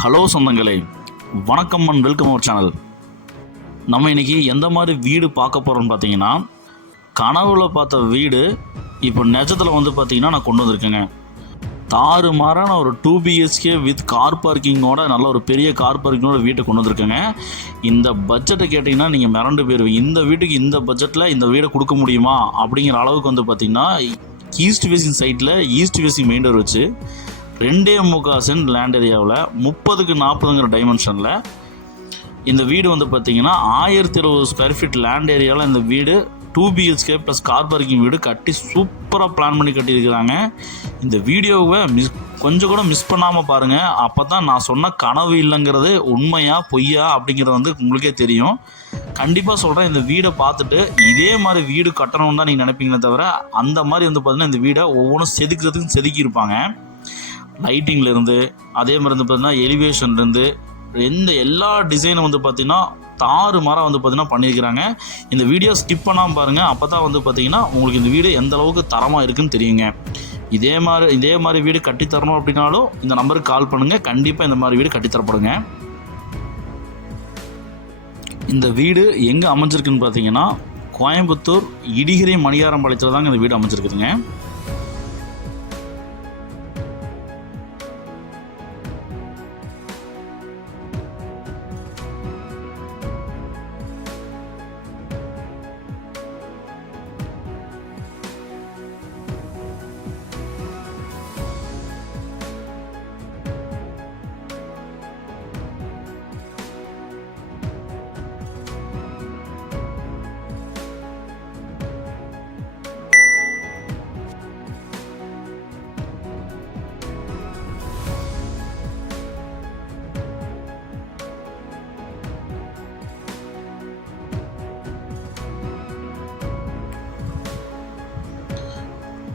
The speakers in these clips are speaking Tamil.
ஹலோ சொந்தங்களே வணக்கம் அண்ட் வெல்கம் அவர் சேனல். நம்ம இன்றைக்கி எந்த மாதிரி வீடு பார்க்க போகிறோம்னு பார்த்தீங்கன்னா கனவுல பார்த்த வீடு இப்போ நெஜத்தில் வந்து பார்த்தீங்கன்னா நான் கொண்டு வந்திருக்கேங்க. தாறு மாறான ஒரு டூ பிஹெச்கே வித் கார் பார்க்கிங்கோட நல்ல ஒரு பெரிய கார் பார்க்கிங்கோட வீட்டை கொண்டு வந்திருக்கேங்க. இந்த பட்ஜெட்டை கேட்டிங்கன்னா நீங்கள் மிரண்டு போயிடுவீங்க இந்த வீட்டுக்கு இந்த பட்ஜெட்டில் இந்த வீடை கொடுக்க முடியுமா? அப்படிங்கிற அளவுக்கு வந்து பார்த்திங்கன்னா ஈஸ்ட் ஃபேசிங் சைட்டில் ஈஸ்ட் ஃபேசிங் மெயின் டோர் வச்சு ரெண்டே முக்கால் சென்ட் லேண்ட் ஏரியாவில் முப்பதுக்கு நாற்பதுங்கிற டைமென்ஷனில் இந்த வீடு வந்து பார்த்தீங்கன்னா ஆயிரத்தி இருபது ஸ்கொயர் ஃபீட் லேண்ட் ஏரியாவில் இந்த வீடு two BHK plus car parking வீடு கட்டி சூப்பராக பிளான் பண்ணி கட்டியிருக்கிறாங்க. இந்த வீடியோவை மிஸ் கொஞ்சம் கூட மிஸ் பண்ணாமல் பாருங்கள் அப்போ தான் நான் சொன்ன கனவு இல்லைங்கிறது உண்மையா பொய்யா அப்படிங்கிறது வந்து உங்களுக்கே தெரியும். கண்டிப்பாக சொல்கிறேன் இந்த வீடை பார்த்துட்டு இதே மாதிரி வீடு கட்டணும்னு தான் நீங்கள் நினைப்பீங்களே தவிர அந்த மாதிரி வந்து பார்த்தீங்கன்னா இந்த வீடை ஒவ்வொன்றும் செதுக்கிறதுக்கு செதுக்கியிருப்பாங்க. லைட்டிங்லேருந்து அதே மாதிரி வந்து பார்த்தீங்கன்னா எலிவேஷன்லேருந்து எந்த எல்லா டிசைனும் வந்து பார்த்தீங்கன்னா தாறு மாறாக வந்து பார்த்திங்கன்னா பண்ணியிருக்கிறாங்க. இந்த வீடியோ ஸ்கிப் பண்ணாமல் பாருங்கள் அப்போ தான் வந்து பார்த்திங்கன்னா உங்களுக்கு இந்த வீடு எந்த அளவுக்கு தரமாக இருக்குன்னு தெரியுங்க. இதே மாதிரி இதே மாதிரி வீடு கட்டித்தரணும் அப்படின்னாலும் இந்த நம்பருக்கு கால் பண்ணுங்கள் கண்டிப்பாக இந்த மாதிரி வீடு கட்டித்தரப்படுங்க இந்த வீடு எங்கே அமைஞ்சிருக்குன்னு பார்த்தீங்கன்னா கோயம்புத்தூர் இடிகிரி மணியாரம் பாளையத்தில் தாங்க இந்த வீடு அமைஞ்சிருக்குதுங்க.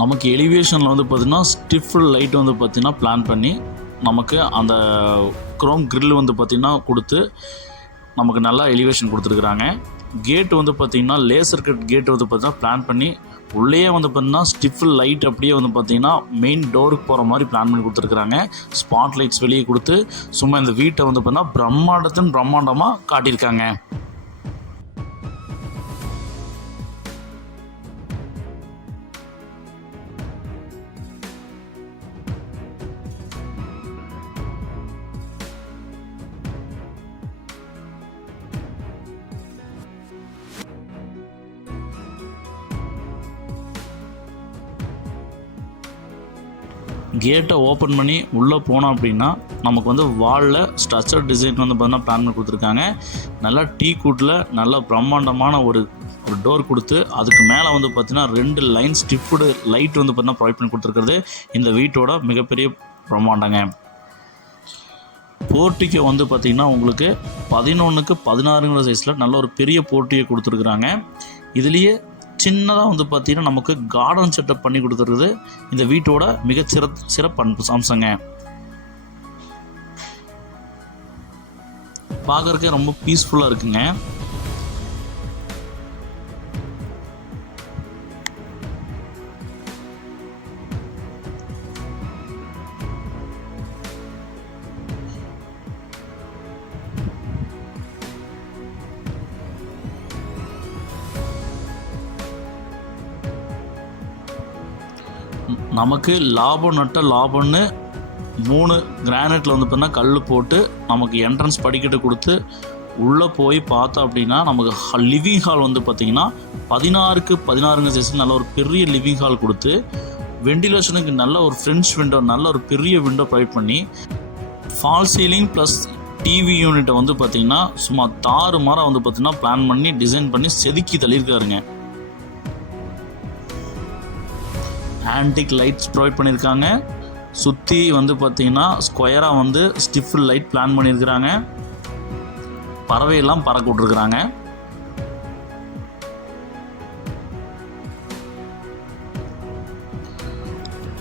நமக்கு எலிவேஷனில் வந்து பார்த்திங்கன்னா ஸ்டிஃபில் லைட் வந்து பார்த்திங்கன்னா பிளான் பண்ணி நமக்கு அந்த குரோம் கிரில் வந்து பார்த்திங்கன்னா கொடுத்து நமக்கு நல்லா எலிவேஷன் கொடுத்துருக்குறாங்க. கேட் வந்து பார்த்திங்கன்னா லேசர் கட் கேட் வந்து பார்த்திங்கன்னா பிளான் பண்ணி உள்ளேயே வந்து பார்த்திங்கன்னா ஸ்டிஃபில் லைட் அப்படியே வந்து பார்த்திங்கன்னா மெயின் டோருக்கு போகிற மாதிரி பிளான் பண்ணி கொடுத்துருக்குறாங்க. ஸ்பாட் லைட்ஸ் வெளியே கொடுத்து சும்மா இந்த வீட்டை வந்து பார்த்திங்கன்னா பிரம்மாண்டத்தின் பிரம்மாண்டமாக காட்டியிருக்காங்க. கேட்டை ஓப்பன் பண்ணி உள்ளே போனோம் அப்படின்னா நமக்கு வந்து வாலில் ஸ்ட்ரக்சர் டிசைன் வந்து பார்த்தீங்கன்னா பிளான் பண்ணி கொடுத்துருக்காங்க. நல்லா டீ கூட்டில் நல்லா பிரம்மாண்டமான ஒரு ஒரு டோர் கொடுத்து அதுக்கு மேலே வந்து பார்த்தீங்கன்னா ரெண்டு லைன் ஸ்டிஃப்டு லைட் வந்து பார்த்தீங்கன்னா ப்ரொவைட் பண்ணி கொடுத்துருக்கிறது இந்த வீட்டோட மிகப்பெரிய பிரம்மாண்டங்க. போர்ட்டிக்கோ வந்து பார்த்திங்கன்னா உங்களுக்கு பதினொன்றுக்கு பதினாறுங்கிற சைஸில் நல்ல ஒரு பெரிய போர்ட்டியை கொடுத்துருக்குறாங்க. இதுலேயே சின்னதாக வந்து பார்த்திங்கன்னா நமக்கு கார்டன் செட்டப் பண்ணி கொடுத்துருக்குது. இந்த வீட்டோட மிகச்சிற சிறப்பு அம்சங்க பார்க்கறக்கே ரொம்ப பீஸ்ஃபுல்லாக இருக்குங்க. நமக்கு லாபம் நட்ட லாபம்னு மூணு கிரானைட்டில் வந்து பார்த்தீங்கன்னா கல் போட்டு நமக்கு என்ட்ரன்ஸ் படிக்கட்டு கொடுத்து உள்ளே போய் பார்த்தோம் அப்படின்னா நமக்கு லிவிங் ஹால் வந்து பார்த்திங்கன்னா பதினாறுக்கு பதினாறுங்க சைஸில் நல்ல ஒரு பெரிய லிவிங் ஹால் கொடுத்து வெண்டிலேஷனுக்கு நல்ல ஒரு ஃப்ரெண்ட்ஸ் விண்டோ நல்ல ஒரு பெரிய விண்டோ ப்ரொவைட் பண்ணி ஃபால் சீலிங் ப்ளஸ் டிவி யூனிட்டை வந்து பார்த்திங்கன்னா சும்மா தாறு மாறாக வந்து பார்த்திங்கன்னா பிளான் பண்ணி டிசைன் பண்ணி செதுக்கி தள்ளியிருக்காருங்க. ஆன்டிக் லைட்ஸ் ப்ரொவைட் பண்ணியிருக்காங்க சுற்றி வந்து பார்த்தீங்கன்னா ஸ்கொயராக வந்து ஸ்டிஃபில் லைட் பிளான் பண்ணியிருக்கிறாங்க பறவையெல்லாம் பறக்க விட்ருக்குறாங்க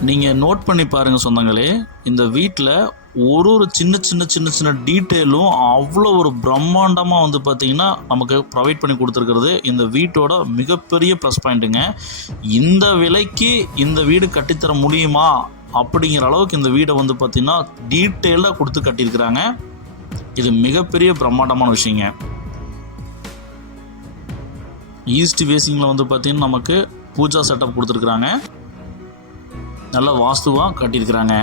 நீங்கள் நோட் பண்ணி பாருங்கள் சொந்தங்களே இந்த வீட்டில் ஒரு ஒரு சின்ன சின்ன சின்ன சின்ன டீட்டெயிலும் அவ்வளோ ஒரு பிரம்மாண்டமாக வந்து பார்த்திங்கன்னா நமக்கு ப்ரொவைட் பண்ணி கொடுத்துருக்கிறது. இந்த வீட்டோட மிகப்பெரிய ப்ளஸ் பாயிண்ட்டுங்க இந்த விலைக்கு இந்த வீடு கட்டித்தர முடியுமா? அப்படிங்கிற அளவுக்கு இந்த வீடை வந்து பார்த்திங்கன்னா டீட்டெயிலாக கொடுத்து கட்டியிருக்கிறாங்க. இது மிகப்பெரிய பிரம்மாண்டமான விஷயங்க. ஈஸ்ட் ஃபேஸிங்கில் வந்து பார்த்திங்கன்னா நமக்கு பூஜா செட்டப் கொடுத்துருக்குறாங்க. நல்ல வாஸ்துவாக கட்டியிருக்கிறாங்க.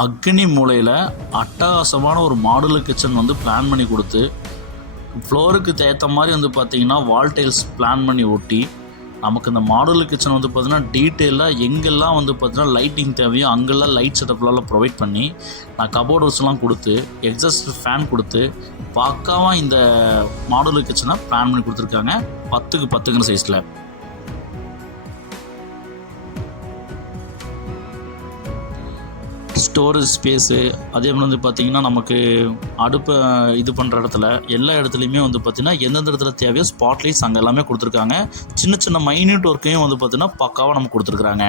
அக்னி மூலையில் அட்டகாசமான ஒரு மாடுலர் கிச்சன் வந்து பிளான் பண்ணி கொடுத்து ஃப்ளோருக்கு ஏற்ற மாதிரி வந்து பார்த்தீங்கன்னா வால் டைல்ஸ் பிளான் பண்ணி ஒட்டி நமக்கு இந்த மாடுலர் கிச்சன் வந்து பார்த்தீங்கன்னா டீட்டெயிலாக எங்கெல்லாம் வந்து பார்த்தீங்கன்னா லைட்டிங் தேவையோ அங்கெல்லாம் லைட் செட்டப்லாம் ப்ரொவைட் பண்ணி நான் கபோர்ட்ஸ்லாம் கொடுத்து எக்ஸாஸ்ட் ஃபேன் கொடுத்து பக்காவாக இந்த மாடுலர் கிச்சனை பிளான் பண்ணி கொடுத்துருக்காங்க. பத்துக்கு பத்துங்கிற சைஸில் ஸ்டோரேஜ் ஸ்பேஸு அதே மாதிரி வந்து பார்த்திங்கன்னா நமக்கு அடுப்பை இது பண்ணுற இடத்துல எல்லா இடத்துலையுமே வந்து பார்த்திங்கன்னா எந்தெந்த இடத்துல தேவையோ ஸ்பாட்லைட்ஸ் அங்கே எல்லாமே கொடுத்துருக்காங்க. சின்ன சின்ன மைன்யூட் ஒர்க்கையும் வந்து பார்த்திங்கன்னா பக்காவாக நமக்கு கொடுத்துருக்குறாங்க.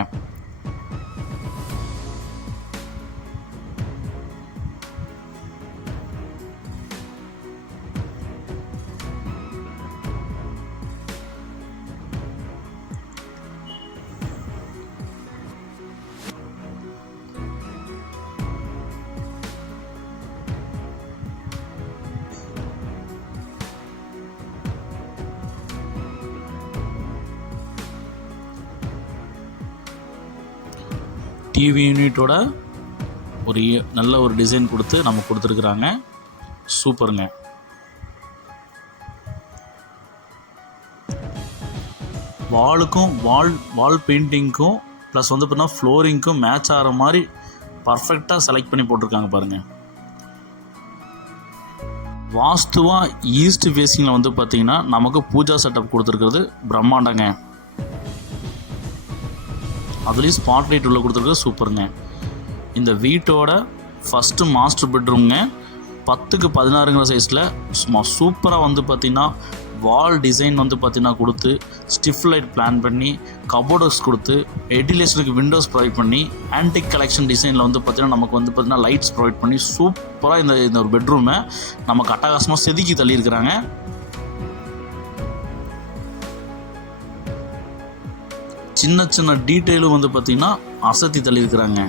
டிவி யூனிட்டோட ஒரு நல்ல ஒரு டிசைன் கொடுத்து நமக்கு கொடுத்துருக்குறாங்க. சூப்பருங்க. வாலுக்கும் வால் வால் பெயிண்டிங்க்கும் ப்ளஸ் வந்து பார்த்தீங்கன்னா ஃப்ளோரிங்க்கும் மேட்ச் ஆகிற மாதிரி பர்ஃபெக்டாக செலக்ட் பண்ணி போட்டிருக்காங்க பாருங்கள் வாஸ்துவாக ஈஸ்ட் ஃபேஸிங்கில் வந்து பார்த்தீங்கன்னா நமக்கு பூஜா செட்டப் கொடுத்துருக்கிறது பிரம்மாண்டங்க. அதுலேயும் ஸ்பாட் லைட் உள்ள கொடுத்துருக்க சூப்பருங்க. இந்த வீட்டோட ஃபஸ்ட்டு மாஸ்டர் பெட்ரூம்ங்க பத்துக்கு பதினாறுங்கிற சைஸில் சும்மா சூப்பராக வந்து பார்த்திங்கன்னா வால் டிசைன் வந்து பார்த்திங்கன்னா கொடுத்து ஸ்டிஃப் லைட் பிளான் பண்ணி கபோர்டர்ஸ் கொடுத்து வெண்டிலேஷனுக்கு விண்டோஸ் ப்ரொவைட் பண்ணி ஆன்டிக் கலெக்ஷன் டிசைனில் வந்து பார்த்திங்கன்னா நமக்கு வந்து பார்த்திங்கன்னா லைட்ஸ் ப்ரொவைட் பண்ணி சூப்பராக இந்த இந்த ஒரு பெட்ரூமை நமக்கு அட்டகாசமாக செதுக்கி தள்ளியிருக்கிறாங்க. சின்ன சின்ன டீட்டெயிலும் வந்து பார்த்திங்கன்னா அசத்தி தள்ளியிருக்கிறாங்க.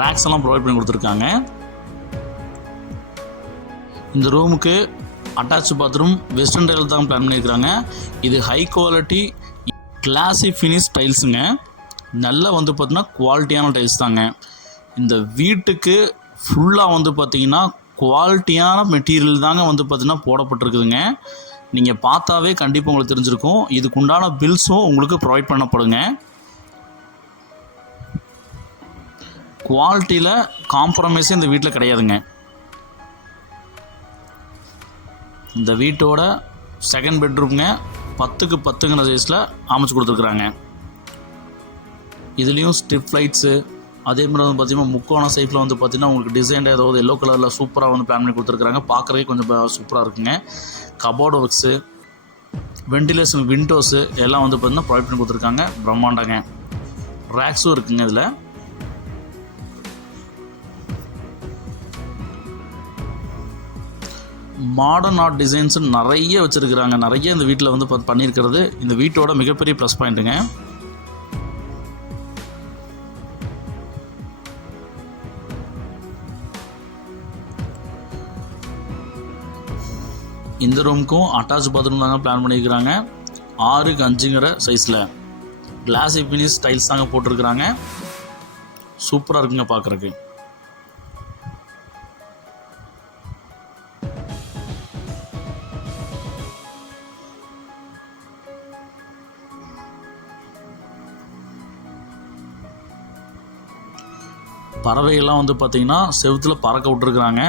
ரேக்ஸ் எல்லாம் ப்ரொவைட் பண்ணி கொடுத்துருக்காங்க. இந்த ரூமுக்கு அட்டாச் பாத்ரூம் வெஸ்டர்ன் டைல் தான் பிளான் பண்ணியிருக்கிறாங்க. இது ஹை குவாலிட்டி கிளாசி ஃபினிஷ் டைல்ஸுங்க நல்லா வந்து பார்த்தீங்கன்னா குவாலிட்டியான டைல்ஸ் தாங்க. இந்த வீட்டுக்கு ஃபுல்லாக வந்து பார்த்தீங்கன்னா குவாலிட்டியான மெட்டீரியல் தாங்க வந்து பார்த்திங்கன்னா போடப்பட்டிருக்குதுங்க. நீங்கள் பார்த்தாவே கண்டிப்பாக உங்களுக்கு தெரிஞ்சிருக்கும். இதுக்கு உண்டான பில்ஸும் உங்களுக்கு ப்ரொவைட் பண்ணப்படுங்க. குவாலிட்டியில் காம்ப்ரமைஸே இந்த வீட்டில் கிடையாதுங்க. இந்த வீட்டோட செகண்ட் பெட்ரூம்ங்க பத்துக்கு பத்துங்கிற சைஸில் அமைச்சு கொடுத்துருக்குறாங்க. இதுலேயும் ஸ்ட்ரிப் லைட்ஸு அதே மாதிரி வந்து பார்த்தீங்கன்னா முக்கோண சைஃபில் வந்து பார்த்திங்கன்னா உங்களுக்கு டிசைன் ஏதாவது எல்லோ கலரில் சூப்பராக வந்து பிளான் பண்ணி கொடுத்துருக்குறாங்க. பார்க்குறதுக்கு கொஞ்சம் சூப்பராக இருக்குங்க. கபோர்டு ஒர்க்ஸு வெண்டிலேஷன் விண்டோஸு எல்லாம் வந்து பார்த்தீங்கன்னா ப்ரொவைட் பண்ணி கொடுத்துருக்காங்க. பிரம்மாண்டங்க. ரேக்ஸும் இருக்குங்க இதில். மாடர்ன் ஆர்ட் டிசைன்ஸ் நிறைய வச்சுருக்குறாங்க. நிறைய இந்த வீட்டில் வந்து பண்ணியிருக்கிறது. இந்த வீட்டோட மிகப்பெரிய ப்ளஸ் பாயிண்ட்டுங்க இந்த ரூமுக்கும் அட்டாச் பாத்ரூம் தாங்க பிளான் பண்ணியிருக்கிறாங்க. ஆறுக்கு அஞ்சுங்கிற சைஸில் கிளாஸி ஃபினிஷ் டைல்ஸ் தாங்க போட்டிருக்கிறாங்க. சூப்பராக இருக்குங்க பார்க்குறக்கு பறவைகள்லாம் வந்து பார்த்திங்கன்னா செவுத்துல பறக்க விட்டுருக்குறாங்க.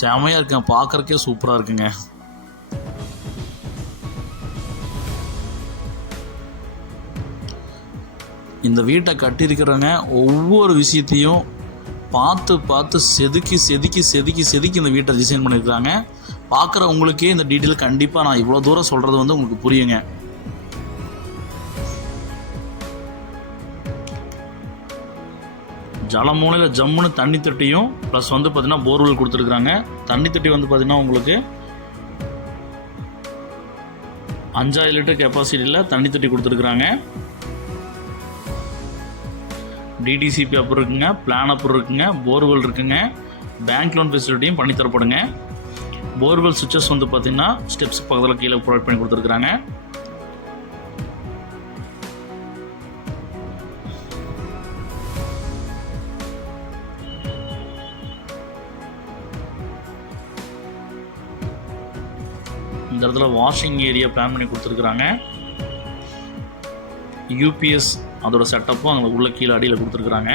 செமையாக இருக்குங்க. பார்க்குறக்கே சூப்பராக இருக்குங்க. இந்த வீட்டை கட்டியிருக்கிறவங்க ஒவ்வொரு விஷயத்தையும் பார்த்து பார்த்து செதுக்கி செதுக்கி செதுக்கி செதுக்கி இந்த வீட்டை டிசைன் பண்ணியிருக்கிறாங்க. பார்க்குற உங்களுக்கே இந்த டீட்டெயில் கண்டிப்பாக நான் இவ்வளோ தூரம் சொல்கிறது வந்து உங்களுக்கு புரியுங்க. ஜலமூலையில் ஜம்முன்னு தண்ணி தொட்டியும் ப்ளஸ் வந்து பார்த்தீங்கன்னா போர்வெல் கொடுத்துருக்குறாங்க. தண்ணி தொட்டி வந்து பார்த்திங்கன்னா உங்களுக்கு அஞ்சாயிரம் லிட்டர் கெப்பாசிட்டியில் தண்ணி தொட்டி கொடுத்துருக்குறாங்க. டிடிசிபி அப்புறம் இருக்குங்க பிளான் அப்புறம் இருக்குங்க போர்வெல் இருக்குங்க. பேங்க் லோன் ஃபெசிலிட்டியும் பண்ணி தரப்படுங்க. போர்வெல் சுவிச்சஸ் வந்து பார்த்தீங்கன்னா ஸ்டெப்ஸ் பக்கத்தில் கீழே ப்ரொவைட் பண்ணி கொடுத்துருக்குறாங்க. இந்த இடத்துல வாஷிங் ஏரியா பிளான் பண்ணி கொடுத்துருக்குறாங்க. யூபிஎஸ் அதோட செட்டப்பும் அங்கே உள்ள கீழே அடியில் கொடுத்துருக்குறாங்க.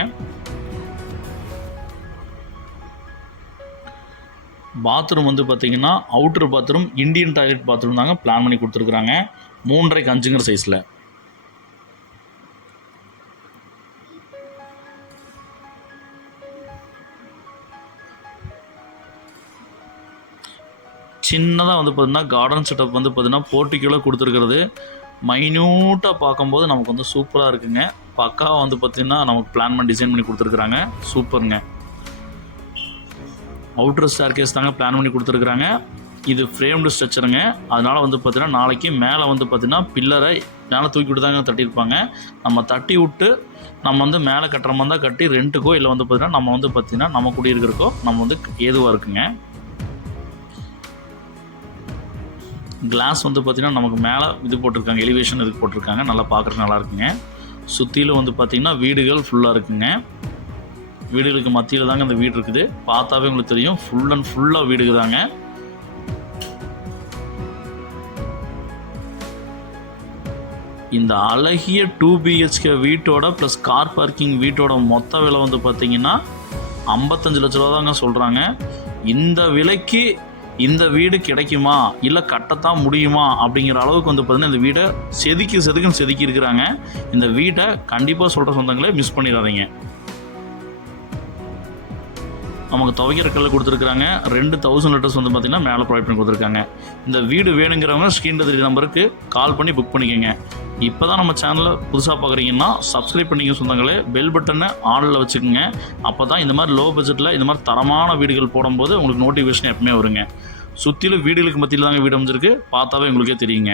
பாத்ரூம் வந்து பார்த்தீங்கன்னா outer bathroom Indian toilet bathroom தாங்க பிளான் பண்ணி கொடுத்துருக்குறாங்க. மூன்றரைக்கு அஞ்சுங்கிற சைஸில் சின்னதாக வந்து பார்த்தீங்கன்னா கார்டன் செட்டப் வந்து பார்த்தீங்கன்னா போர்ட்டிக்குள்ளே கொடுத்துருக்கிறது. மைன்யூட்டாக பார்க்கும்போது நமக்கு வந்து சூப்பராக இருக்குங்க. பக்காவாக வந்து பார்த்திங்கன்னா நமக்கு பிளான் பண்ணி டிசைன் பண்ணி கொடுத்துருக்குறாங்க. சூப்பருங்க அவுட்டர் ஸ்டார் கேஸ் தாங்க பிளான் பண்ணி கொடுத்துருக்குறாங்க. இது ஃப்ரேம்டு ஸ்ட்ரக்சருங்க அதனால் வந்து பார்த்திங்கன்னா நாளைக்கு மேலே வந்து பார்த்திங்கன்னா பில்லரை மேலே தூக்கி விட்டு தாங்க தட்டியிருப்பாங்க. நம்ம தட்டி விட்டு நம்ம வந்து மேலே கட்டுற மாதிரி தான் கட்டி ரெண்ட்டுக்கோ இல்லை வந்து பார்த்தீங்கன்னா நம்ம வந்து பார்த்தீங்கன்னா நம்ம குடியிருக்கிறக்கோ நம்ம வந்து ஏதுவாக இருக்குங்க. கிளாஸ் வந்து பார்த்திங்கன்னா நமக்கு மேலே இது போட்டிருக்காங்க எலிவேஷன் இது போட்டிருக்காங்க. நல்லா பார்க்குறதுக்கு நல்லா இருக்குங்க. சுற்றிலும் வந்து பார்த்திங்கன்னா வீடுகள் ஃபுல்லாக இருக்குங்க. வீடுகளுக்கு மத்தியில் தாங்க இந்த வீடு இருக்குது. பார்த்தாவே உங்களுக்கு தெரியும் ஃபுல் அண்ட் ஃபுல்லாக வீடுக்கு தாங்க. இந்த அழகிய டூ பிஹெச்கே வீட்டோட ப்ளஸ் கார் பார்க்கிங் வீட்டோட மொத்த விலை வந்து பார்த்திங்கன்னா ஐம்பத்தஞ்சு லட்ச ரூபா தாங்க சொல்கிறாங்க இந்த விலைக்கு இந்த வீடு கிடைக்குமா? இல்லை கட்டத்தான் முடியுமா? அப்படிங்கிற அளவுக்கு வந்து பார்த்தீங்கன்னா இந்த வீடை செதுக்கி செதுக்குன்னு செதுக்கி இருக்கிறாங்க இந்த வீட்டை கண்டிப்பாக சொல்கிற சொந்தங்களே மிஸ் பண்ணிடாதீங்க. நமக்கு துவைக்கிற கல் கொடுத்துருக்காங்க ரெண்டு தௌசண்ட் லிட்டர்ஸ் வந்து பார்த்தீங்கன்னா மேலே ப்ரொவைட் பண்ணி கொடுத்துருக்காங்க. இந்த வீடு வேணுங்கிறவங்க ஸ்க்ரீன் டெலிவரி நம்பருக்கு கால் பண்ணி புக் பண்ணிக்கோங்க. இப்போ தான் நம்ம சேனலை புதுசாக பார்க்குறீங்கன்னா சப்ஸ்கிரைப் பண்ணிக்க சொந்தங்களே. பெல் பட்டனை ஆனில் வச்சுக்கோங்க. அப்போ தான் இந்த மாதிரி லோ பட்ஜெட்டில் இந்த மாதிரி தரமான வீடுகள் போடும்போது உங்களுக்கு நோட்டிஃபிகேஷன் எப்பவுமே வருங்க. சுற்றிலும் வீடுகளுக்கு மத்தியில் தாங்க வீடு அமைஞ்சிருக்கு. பார்த்தாவே உங்களுக்கே தெரியுங்க.